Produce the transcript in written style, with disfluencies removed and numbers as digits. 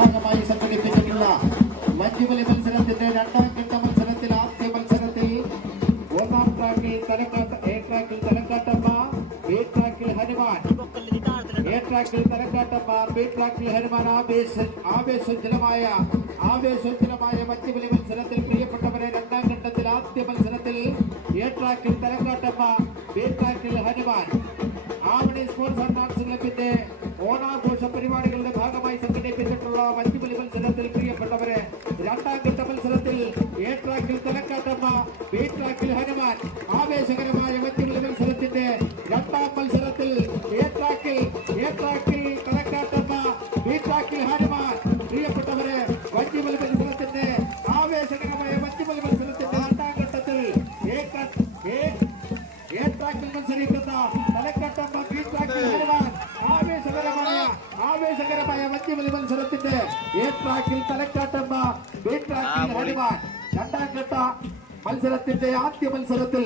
ഭാഗമായി സംഘടിപ്പിച്ചിട്ടുള്ള വഞ്ചിവലി മത്സരത്തിന്റെ രണ്ടാം ഘട്ട മത്സരത്തിൽ ആദ്യ മത്സരത്തിൽ ഒന്നാം ട്രാക്കിൽ തലക്കാട്ടമ്മ, ബി ട്രാക്കിൽ ഹനുമാൻ, എ ട്രാക്കിൽ തലക്കാട്ടമ്മ, ബി ട്രാക്കിൽ ഹനുമാൻ ആവേശോജ്ജലമായ വഞ്ചിവലി മത്സരത്തിൽ പ്രിയപ്പെട്ടവരെ രണ്ടാം ഘട്ടത്തിൽ ആദ്യ മത്സരത്തിൽ എ ട്രാക്കിൽ തലക്കാട്ടമ്മ, ബി ട്രാക്കിൽ Hanuman Avani sports and arts ക്ലബിന്റെ ഓണാഘോഷ പരിപാടികളുടെ ഭാഗമായി സംഘടിപ്പിച്ചിട്ടുള്ള വഞ്ചിവലി മത്സരത്തിൽ പ്രിയപ്പെട്ടവരെ രണ്ടാം ഘട്ട മത്സരത്തിൽ എ ട്രാക്കിൽ തലക്കാട്ടമ്മ, ബി ട്രാക്കിൽ ഹനുമാൻ ആവേശകരമായ വഞ്ചിവലി മത്സരത്തിന്റെ രണ്ടാം മത്സരത്തിൽ എ ട്രാക്കിൽ തലക്കാട്ടമ്മ, ബി ട്രാക്കിൽ ഹനുമാൻ പ്രിയപ്പെട്ടവരെ വഞ്ചിവലി മത്സരത്തിന്റെ ആവേശകരമായ വഞ്ചിവലി മത്സരത്തിന്റെ രണ്ടാം ഘട്ടത്തിൽ എ ട്രാക്കിൽ മത്സരിക്കുന്ന തലക്കാട്ടമ്മ, ബി ട്രാക്കിൽ ഹനുമാൻ ആവേശകരമായ വഞ്ചിവലി മത്സരത്തിന്റെ എ ട്രാക്കിൽ തലക്കാട്ടമ്മ, ബി ട്രാക്കിൽ ഹനുമാൻ രണ്ടാം ഘട്ട മത്സരത്തിന്റെ ആദ്യ മത്സരത്തിൽ